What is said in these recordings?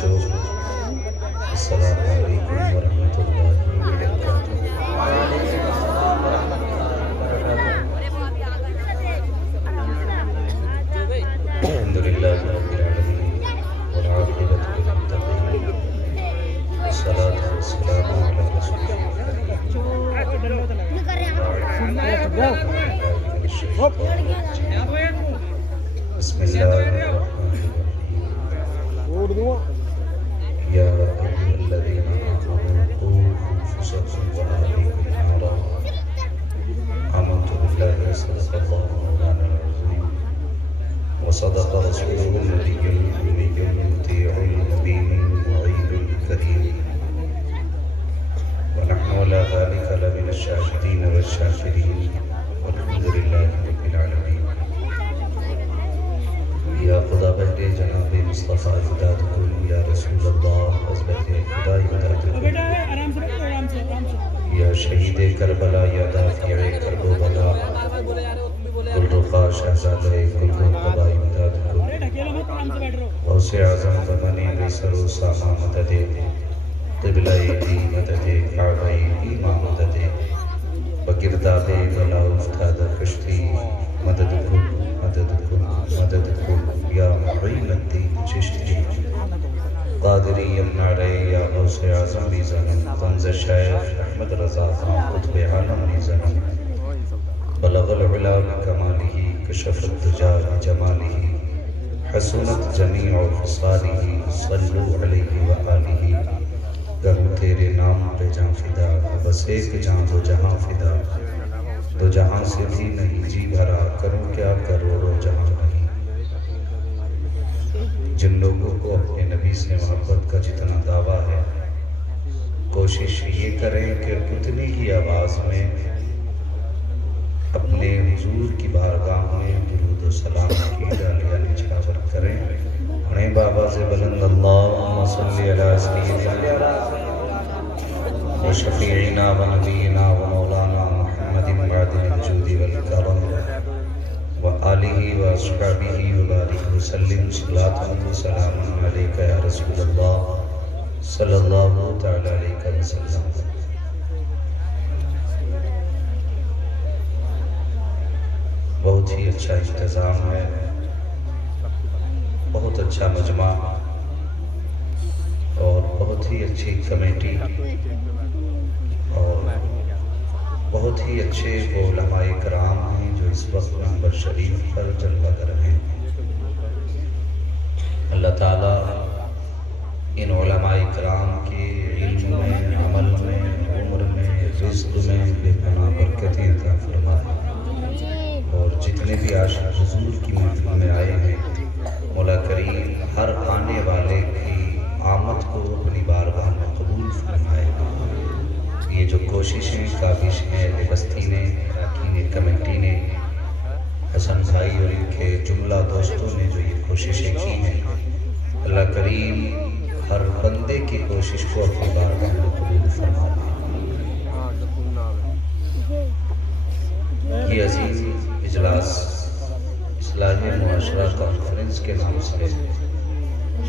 بچوں، السلام علیکم ورحمۃ اللہ وبرکاتہ۔ الحمدللہ رب العالمین والعاقبۃ للمتقین والصلاۃ والسلام علی رسول بسم اللہ الرحمن الرحیم یا ایھا الذین آمنوا قوا انفسکم وأہلیکم نارا آمنت باللہ صدق اللہ مولانا العظیم وصدق رسوله النبی الأمی المطیع المبین المعین الکریم ونحن على ذلك لمن الشاهدين والشاكرين والحمد لله رب العالمین۔ یا خدا بہر جناب مصطفیٰ امداد کن، یا رسول اللہ حضرت خدا امداد کن، یا شہید کربلا، یا دافع کرب و بلا، گلرخا شہزادہ گل رقبہ امداد کن، غوث اعظم زمانے ریسر و ساما مدد، قبلہ دی مدد، کعبہ ایمان مدد، بگرداب بلا افتاد کشتی مدد کن، مدد کن، مدد کن، یا معین الدین چشتی قادری یمنارے، یا غوث اعظم ریزنم، طنز شیخ احمد رضا خان قطب عالم ریزنم، بلغ العلا بکمالہ، کشف الدجا بجمالہ، حسنت جمیع خصالہ، صلو علیہ وآلہ، گرو تیرے نام پہ جان فدا، بس ایک جان دو جہاں فدا، دو جہاں سے بھی نہیں جی بھرا، کروں کیا کروڑوں جہاں نہیں۔ جن لوگوں کو اپنے نبی سے محبت کا جتنا دعویٰ ہے، کوشش یہ کریں کہ اتنی ہی آواز میں اپنے حضور کی بارگاہ میں درود و سلام کی ڈالیاں نچھاور کریں۔ انہیں بآواز بلند اللہم صلی علی سیدنا و شفیعنا و نبینا و مولانا محمد معدن الجود والکرم و آلہ و اصحابہ و بارک وسلم، صلاۃ و سلام علیکہ یا رسول اللہ صلی اللہ تعالی علیہ وسلم۔ بہت ہی اچھا انتظام ہے، بہت اچھا مجمع اور بہت ہی اچھی کمیٹی اور بہت ہی اچھے وہ علماء کرام ہیں جو اس وقت منبر شریف پر جلوہ گر ہیں۔ اللہ تعالیٰ ان علماء کرام کے علم میں، عمل میں، عمر میں، رزق میں بے پناہ برکتیں عطا فرمائے، اور جتنے بھی عاشق حضور کی محفل میں آئے ہیں، مولا کریم ہر آنے والے کی آمد کو اپنی بارگاہ میں قبول فرمائے۔ یہ جو کوششیں، کاوشیں اہل بستی نے، اراکین کمیٹی نے، حسن بھائی اور ان کے جملہ دوستوں نے جو یہ کوششیں کی ہیں، اللہ کریم ہر بندے کی کوشش کو اپنی بارگاہ میں قبول فرمائے۔ یہ عظیم اجلاس اصلاح معاشرہ کانفرنس کے نام سے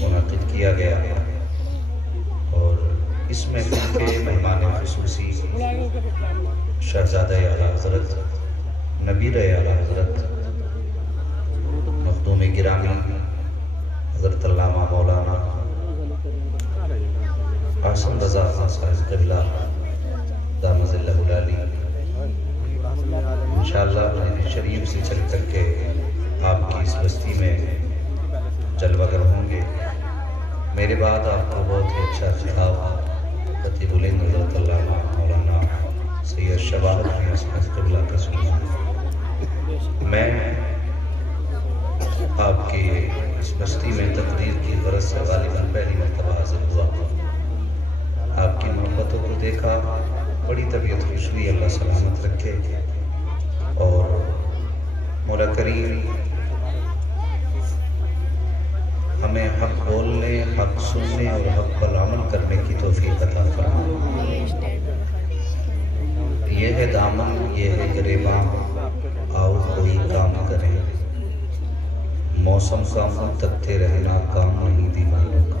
منعقد کیا گیا، اور اس میں کے مہمان خصوصی شہزادہ اعلیٰ حضرت، نبیر اعلیٰ حضرت، مخدوم گرامی حضرت علامہ مولانا قاسم رضا خان صاحب قبلہ دامت اللہ العالی انشاءاللہ اپنے شریف سے چل کر کے آپ کی اس بستی میں جلوہ گر ہوں گے۔ میرے بعد آپ کو بہت ہی اچھا خطاب خطیب بلند حضرت علامہ مولانا سید شواہد میاں صاحب قبلہ کا سنوں۔ میں آپ کی اس بستی میں تقریر کی غرض سے غالباً پہلی مرتبہ حاضر ہوا، آپ کی محبتوں کو دیکھا، بڑی طبیعت خوش ہوئی، اللہ سلامت رکھے، اور مولا کریم ہمیں حق بولنے، حق سننے اور حق پر عمل کرنے کی توفیق عطا فرمائے۔ یہ ہے دامن، یہ ہے گریباں، آؤ کوئی کام کریں، موسم کا منہ تکتے رہنا کام نہیں دیوانوں کا۔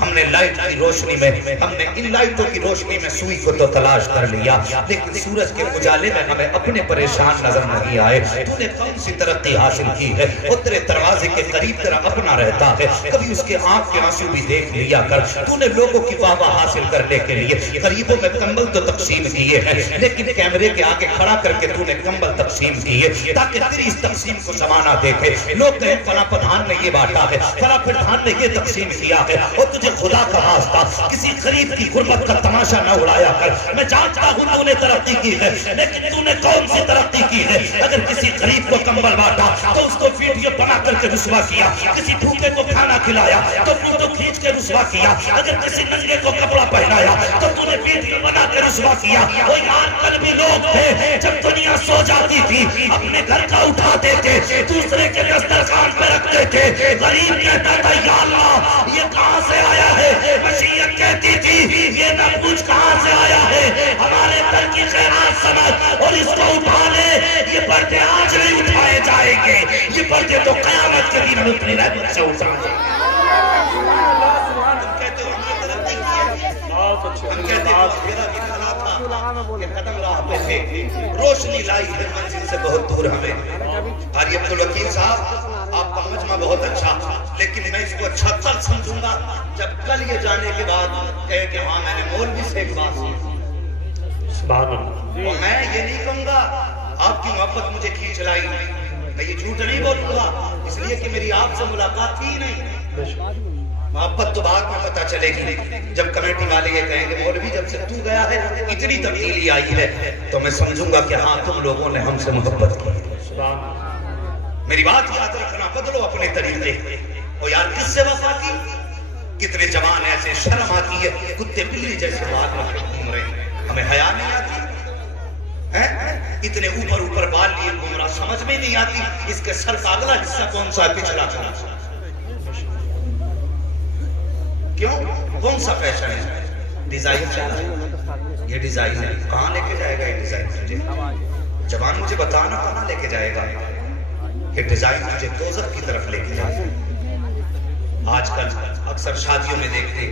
ہم نے لائٹ کی روشنی میں ہم نے ان لائٹوں کی روشنی میں سوئی کو تو تلاش کر لیا، لیکن سورج کے اجالے میں ہمیں اپنے پریشان نظر نہیں آئے۔ تو نے کون سی ترقی حاصل کی ہے؟ وہ تیرے دروازے کے قریب تیرا اپنا رہتا ہے، کبھی اس کے آنکھ کے آنسو بھی دیکھ لیا کر۔ تو نے لوگوں کی واہ واہ حاصل کرنے کے لیے غریبوں میں کمبل تو تقسیم کیے ہیں، لیکن کیمرے کے آگے کھڑا کر کے تو نے کمبل تقسیم کیے تاکہ تیری اس تقسیم کو زمانہ دیکھے۔ لوگ کہیں فلاں پٹھان نے یہ بانٹا ہے، فلاں پٹھان نے یہ تقسیم کیا ہے، اور تجھے خدا کا واسطہ کسی غریب کی غربت کا تماشا نہ اڑایا کر۔ میں جانتا ہوں تو نے ترقی کی ہے، لیکن تو نے کون سی ترقی کی ہے؟ اگر کسی غریب کو کمبل بانٹا تو اس کو ویڈیو بنا کر کے رسوا کیا، کسی بھوکے کو کھانا کھلایا تو فوٹو کھینچ کے رسوا کیا، اگر کسی ننگے کو کپڑا پہنایا تو تو نے ویڈیو بنا کے رسوا کیا۔ وہ یار کل بھی لوگ تھے جب دنیا سو جاتی تھی اپنے گھر کا اٹھاتے تھے، دوسرے کے دسترخوان پہ رکھتے تھے، غریب کہتا تھا یا اللہ یہ کہاں سے آیا ہے؟ مشیت کہتی تھی یہ نہ پوچھ کہاں سے آیا ہے، ہمارے گھر کی خیرات سمجھ اور اس کو اٹھا لے۔ یہ پردے آج نہیں اٹھائے جائیں گے، یہ پردے تو قیامت کے دن اپنی رحمت سے اٹھائیں گے۔ تم کہتے ہو ہم نے ترقی کی ہے، ہم کہتے ہو میرا بھی خلا تھا کہ قدم راہ پہ تھے، روشنی لائی ہے منزل سے بہت دور ہمیں۔ قاری عبدالوکیل صاحب آپ کا مجمع بہت اچھا، لیکن میں اس کو اچھا کل سمجھوں گا جب کل یہ جانے کے بعد کہے کہ ہاں میں نے مولوی سے ایک بات سنی۔ سبحان اللہ۔ اور میں یہ نہیں کہوں گا آپ کی محبت مجھے کھینچ لائی، میں یہ جھوٹ نہیں بولوں گا اس لیے کہ میری آپ سے ملاقات تھی نہیں، محبت تو بعد میں پتہ چلے گی جب کمیٹی والے یہ کہیں گے مولوی جب سے تو گیا ہے اتنی تبدیلی آئی ہے، تو میں سمجھوں گا کہ ہاں تم لوگوں نے ہم سے محبت کی۔ میری بات یاد رکھنا، بدلو اپنے طریقے۔ اور یار کس سے وفا کی؟ کتنے جوان ایسے شرم آتی ہے کتے بلی جیسے بال رکھے گھوم رہے ہیں، ہمیں حیا نہیں آتی، اتنے اوپر اوپر بال لیے گھوم رہا، سمجھ میں نہیں آتی اس کے سر کا اگلا حصہ کون سا ہے، پچھلا کون؟ کیوں؟ کون سا فیشن ہے؟ ڈیزائن چاہتا ہے، یہ ڈیزائن ہے، کہاں لے کے جائے گا یہ ڈیزائن تجھے؟ جوان مجھے بتانا کہاں لے کے جائے گا یہ ڈیزائن؟ تجھے دوزخ کی طرف لے کے جائے گا۔ آج کل اکثر شادیوں میں دیکھتے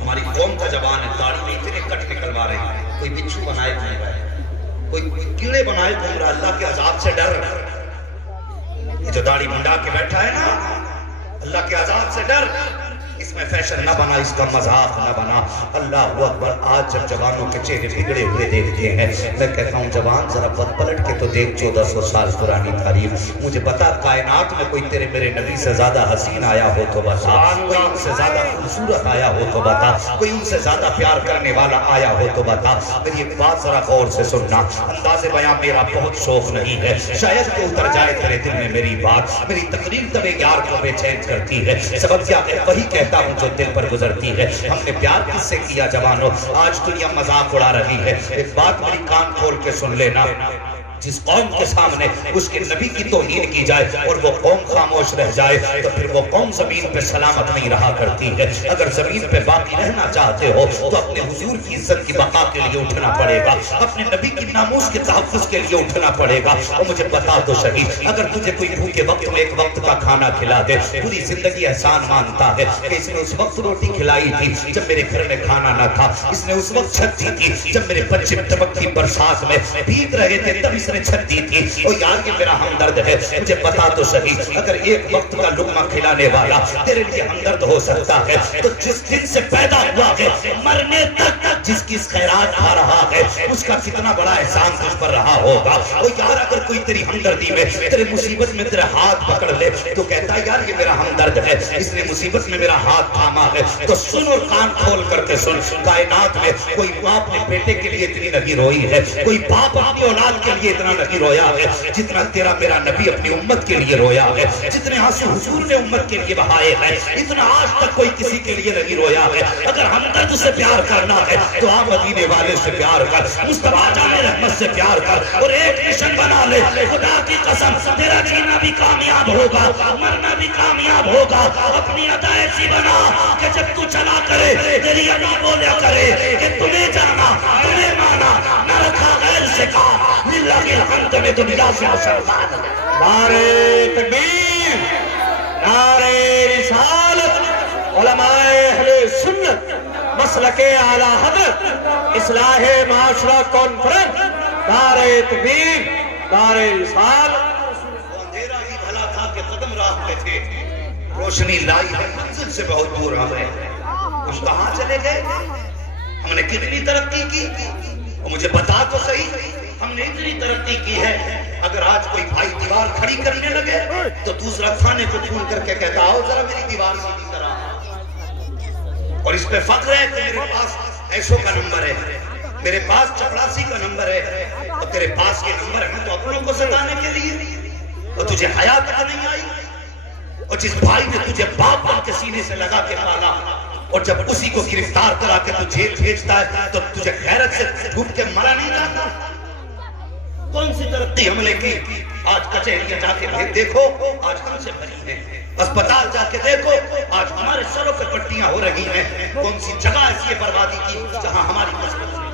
ہماری قوم کا جوان ہے داڑھی میں اتنے کٹ نکلوا رہے ہیں، کوئی بچھو بنائے گھوم رہا ہے، کوئی کیڑے بنائے گھوم رہا ہے، اللہ کے عذاب سے ڈر۔ یہ جو داڑھی منڈا کے بیٹھا ہے نا، اللہ کے عذاب سے ڈر۔ اس میں فیشن نہ بنا، اس کا مذاق نہ بنا۔ اللہ اکبر۔ آج جب جوانوں کے چہرے بگڑے ہوئے دیکھتے ہیں، میں کہتا ہوں جوان ذرا پلٹ کے تو دیکھ 1400 سال پرانی تاریخ، مجھے بتا کائنات میں کوئی تیرے میرے نبی سے زیادہ حسین آیا ہو تو بتا، کوئی ان سے زیادہ خوبصورت آیا ہو تو بتا، کوئی ان سے زیادہ پیار کرنے والا آیا ہو تو بتا۔ میری ایک بات ذرا غور سے سننا، انداز بیاں میرا بہت شوق نہیں ہے، شاید کہ اتر جائے تیرے دل میں میری بات۔ میری تقریر تب یار کو بے چین کرتی ہے، سبب کیا ہے؟ وہی کہتا ہوں جو دل پر گزرتی ہے۔ ہم نے پیار کس سے کیا جوانوں؟ آج دنیا مذاق اڑا رہی ہے۔ ایک بات میری کان کھول کے سن لینا، جس قوم کے سامنے اس کے نبی کی توہین کی جائے اور وہ قوم خاموش رہ جائے تو پھر وہ قوم زمین پہ سلامت نہیں رہا کرتی ہے۔ اگر زمین پہ باقی رہنا چاہتے ہو تو اپنے حضور کی عزت کی بقا کے لیے اٹھنا پڑے گا، اپنے نبی کی ناموس کے تحفظ کے لیے اٹھنا پڑے گا۔ اور مجھے بتا تو صحیح، اگر تجھے کوئی بھوکے وقت میں ایک وقت کا کھانا کھلا دے، پوری زندگی احسان مانتا ہے کہ اس نے اس وقت روٹی کھلائی تھی جب میرے گھر میں کھانا نہ تھا، اس نے اس وقت چھت دی تھی جب میرے بچے تبک کی برسات میں بھیگ رہے تھے، تب اس نے چھت دی تھی۔ او یار یہ میرا ہمدرد ہے، مجھے بتا تو صحیح، اگر ایک وقت کا لقمہ کھلانے والا تیرے لیے ہمدرد ہو سکتا ہے تو جس دن سے پیدا ہوا ہے مرنے تک جس کی خیرات کھا رہا ہے اس کا کتنا بڑا احسان تجھ پر رہا ہوگا۔ او یار اگر کوئی تیری ہمدردی میں تیرے مصیبت میں تیرا ہاتھ پکڑ لے تو کہتا ہے یار یہ میرا ہمدرد ہے، اس نے مصیبت میں میرا ہاتھ تھاما ہے، تو سن اور کان کھول کر کے سن، کائنات میں کوئی باپ نے بیٹے کے لیے اتنی نہیں روئی ہے، کوئی باپ اپنی اولاد کے لیے اتنا نہیں رویا ہے جتنا تیرا میرا نبی اپنی امت کے لیے رویا ہے، جتنے آنسو حضور نے امت کے لیے بہائے ہیں اتنا آج تک کوئی کسی کے لیے نہیں رویا ہے۔ اگر ہمدرد سے پیار کرنا ہے تو آپ مدینے والے سے پیار کر، مصطفیٰ جان رحمت سے پیار کر اور ایک مشن بنا لے، خدا کی قسم تیرا جینا بھی کامیاب ہوگا، مرنا بھی کامیاب ہوگا۔ اپنی ادا ایسی بنا کہ جب تو چلا کرے تیری ادا بولیا کرے کہ تمہیں جانا تمہیں مانا نہ رکھا غیر سے کہا للہ کے حمد میں دنیا سے مسلمان۔ نعرہ تکبیر، نعرہ رسالت، علماء اہل سنت مسلک اعلی حضرت اصلاح معاشرہ کانفرنس دار تکبیر دار رسال اندھیرا ہی بھلا تھا کہ قدم راہ پہ تھے روشنی لائی ہے منزل سے بہت دور آ گئے کچھ کہاں چلے گئے ہم نے کتنی ترقی کی اور مجھے بتا تو صحیح ہم نے اتنی ترقی کی ہے اگر آج کوئی بھائی دیوار کھڑی کرنے لگے تو دوسرا تھانے کو فون کر کے کہتا آؤ ذرا میری دیوار سیدھی کرا اور اس پہ فخر ہے کہ میرے پاس ایسو کا نمبر ہے میرے پاس چپڑاسی کا نمبر ہے اور تیرے پاس یہ نمبر ہے تو اپنوں کو ستانے کے لیے اور تجھے حیا تک نہیں آئی اور جس بھائی نے تجھے باپ بن کے سینے سے لگا کے پالا اور جب اسی کو گرفتار کرا کے تو جیل بھیجتا ہے تو تجھے غیرت سے ڈوب کے مرا نہیں جاتا کون سی ترقی ہم نے کی آج کچہریاں جا کے دیکھو آج ہم سے بھری ہیں اسپتال جا کے دیکھو آج ہمارے سروں پہ پٹیاں ہو رہی ہیں کون سی جگہ ایسی بربادی کی جہاں ہماری مسئلہ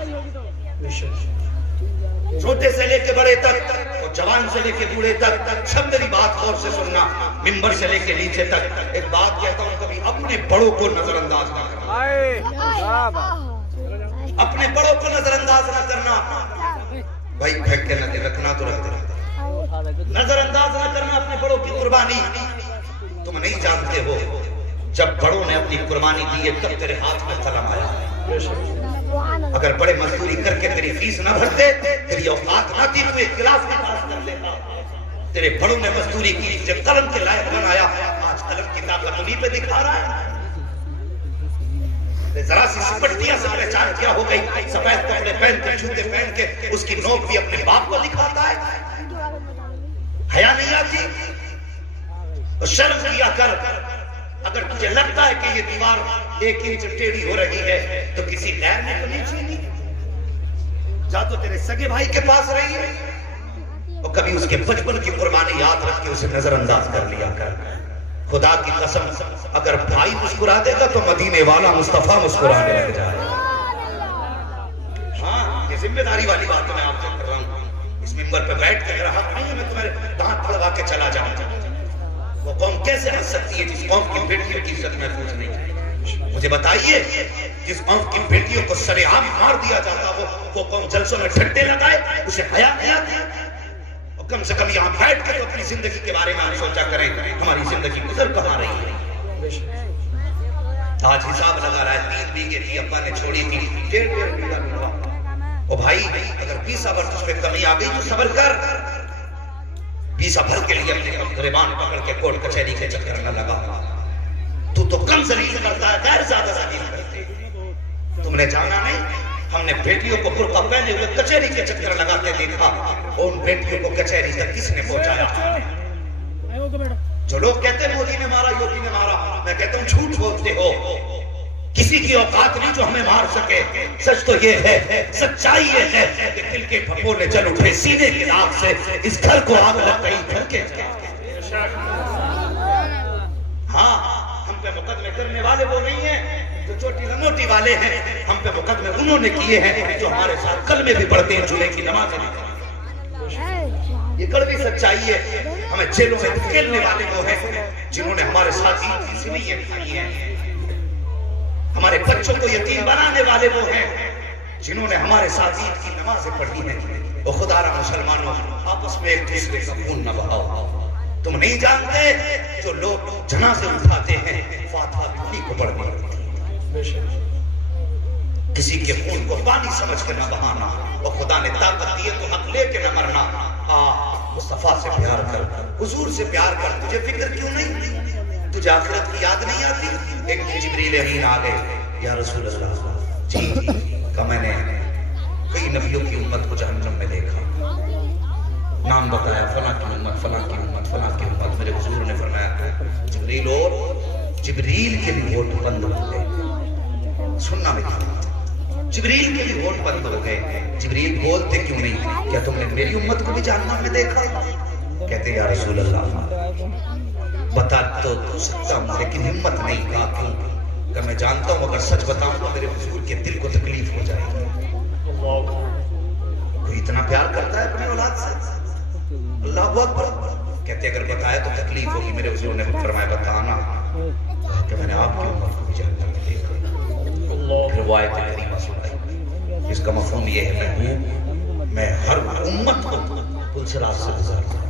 چھوٹے سے لے کے بڑے تک اور جوان سے لے کے بوڑھے تک سب میری بات غور سے سننا ممبر سے لے کے نیچے تک ایک بات کہتا ہوں کبھی اپنے بڑوں کو نظر انداز نہ کرنا اپنے بڑوں کو نظر انداز نہ کرنا بھائی پھینک کے نہ رکھنا تو رکھتے رہتا نظر انداز نہ کرنا اپنے بڑوں کی قربانی تم نہیں جانتے ہو جب بڑوں نے اپنی قربانی دی ہے تب تیرے ہاتھ میں قلم آیا اگر بڑے مزدوری کر کے تیری فیس نہ بھرتے تیری اوقات نہ تھی تو ایک کلاس میں پاس کر لیتا تیرے بڑوں نے مزدوری کی جب قلم کے لائق بنایا آج قلم کی طاقت انہی پہ دکھا رہا ہے ذرا سی سپٹیاں سے پہچان کیا ہو گئی سفید کپڑے پہن کے جوتے پہن کے اس کی نوک بھی اپنے باپ کو دکھاتا ہے حیا نہیں آتی اور شرم کیا کر اگر تجھے لگتا ہے کہ یہ دیوار ایک انچ ٹیڑھی ہو رہی ہے تو کسی غیر نے تو نہیں چھینی جا تو تیرے سگے بھائی کے پاس رہی ہے اور کبھی اس کے بچپن کی قربانی یاد رکھ کے اسے نظر انداز کر لیا کر خدا کی قسم اگر بھائی مسکرا دے گا تو مدینے والا مصطفیٰ مسکرانے لگ جائے ہاں یہ ذمہ داری والی بات میں آپ سے کر رہا ہوں اس ممبر پہ بیٹھ کے رہا نہیں میں تمہارے دانت پھڑوا کے چلا جاؤں وہ قوم کیسے ہنس سکتی ہے جس قوم کی بیٹیوں کی عزت محفوظ نہیں ہے مجھے بتائیے جس قوم کی بیٹیوں کو سر عام مار دیا جاتا وہ قوم جلسوں میں ٹھٹے لگائے اسے حیا نہیں آتی اور کم سے کم یہاں بیٹھ کے تو اپنی زندگی کے بارے میں ہم سوچا کریں ہماری زندگی گزر کہاں رہی ہے آج حساب لگا رہا ہے 3 بیگھے تھی ابا نے چھوڑی تھی 1.5 بیگھا ملا او بھائی اگر 20 سال تجھ پہ کمی آ گئی تو صبر کر 20 بھر کے لیے اپنے گریبان پکڑ کے کورٹ کچہری کے چکر نہ لگا تو کم ذلیل کرتا ہے غیر زیادہ ذلیل کرتے تم نے جانا نہیں ہم نے بیٹیوں کو برقع پہنے ہوئے کچہری کے چکر لگاتے دیکھا اور ان بیٹیوں کو کچہری تک کس نے پہنچایا جو لوگ کہتے ہیں مودی نے مارا یوگی نے مارا میں کہتا ہوں جھوٹ بولتے ہو کسی کی اوقات نہیں جو ہمیں مار سکے سچ تو یہ ہے سچائی یہ ہے کہ دل کے پھپھولے جل اٹھے سینے کی آگ سے اس گھر کو آگ لگ گئی گھر کے ہاں ہم پہ مقدمے کرنے والے وہ نہیں ہیں جو چوٹی لنگوٹی والے ہیں ہم پہ مقدمے انہوں نے کیے ہیں جو ہمارے ساتھ کلمے بھی پڑھتے ہیں جمعے کی نمازیں بھی یہ کڑوی سچائی ہے ہمیں جیلوں میں دھکیلنے والے وہ ہیں جنہوں نے ہمارے ساتھ عید کی سوئیاں کھائی ہیں ہمارے بچوں کو یتیم بنانے والے وہ ہیں جنہوں نے ہمارے ساتھ عید کی نمازیں پڑھی ہیں اور خدا را مسلمانوں آپس میں ایک دوسرے کا خون نہ بہاؤ تم نہیں جانتے جو لوگ جنازے اٹھاتے ہیں فاتحہ بھی انہی کو پڑھنی ہوتی ہے کسی کے خون کو پانی سمجھ کے نہ بہانا اور خدا نے طاقت دی ہے تو حق لے کے نہ مرنا مصطفیٰ سے پیار کر حضور سے پیار کر تجھے فکر کیوں نہیں تجھے آخرت کی یاد نہیں آتی ایک دن جبریل امین آ گئے یا رسول اللہ جی کہ میں نے کئی نبیوں کی امت کو جہنم میں دیکھا نام بتایا فلاں کی امت فلاں کی امت فلاں کی امت میرے حضور نے فرمایا جبریل اور جبریل کے بھی ووٹ بند ہو گئے سننا نہیں جبریل کے بھی ووٹ بند ہو گئے جبریل بولتے کیوں نہیں کیا تم نے میری امت کو بھی جہنم میں دیکھا کہتے یا رسول اللہ بتا تو سکتا ہوں لیکن ہمت نہیں کہا کیوں کہ میں جانتا ہوں اگر سچ بتاؤں تو میرے حضور کے دل کو تکلیف ہو جائے گی کوئی اتنا پیار کرتا ہے اپنی اولاد سے اللہ اکبر کہتے اگر بتایا تو تکلیف ہوگی میرے حضور نے فرمایا بتانا کہ میں نے آپ کی امت کو بھی جہنم میں دیکھا۔ پھر وہ آیت کریمہ سنائی، اس کا مفہوم یہ ہے محبوب میں ہر امت کو پل صراط سے گزارتا ہوں،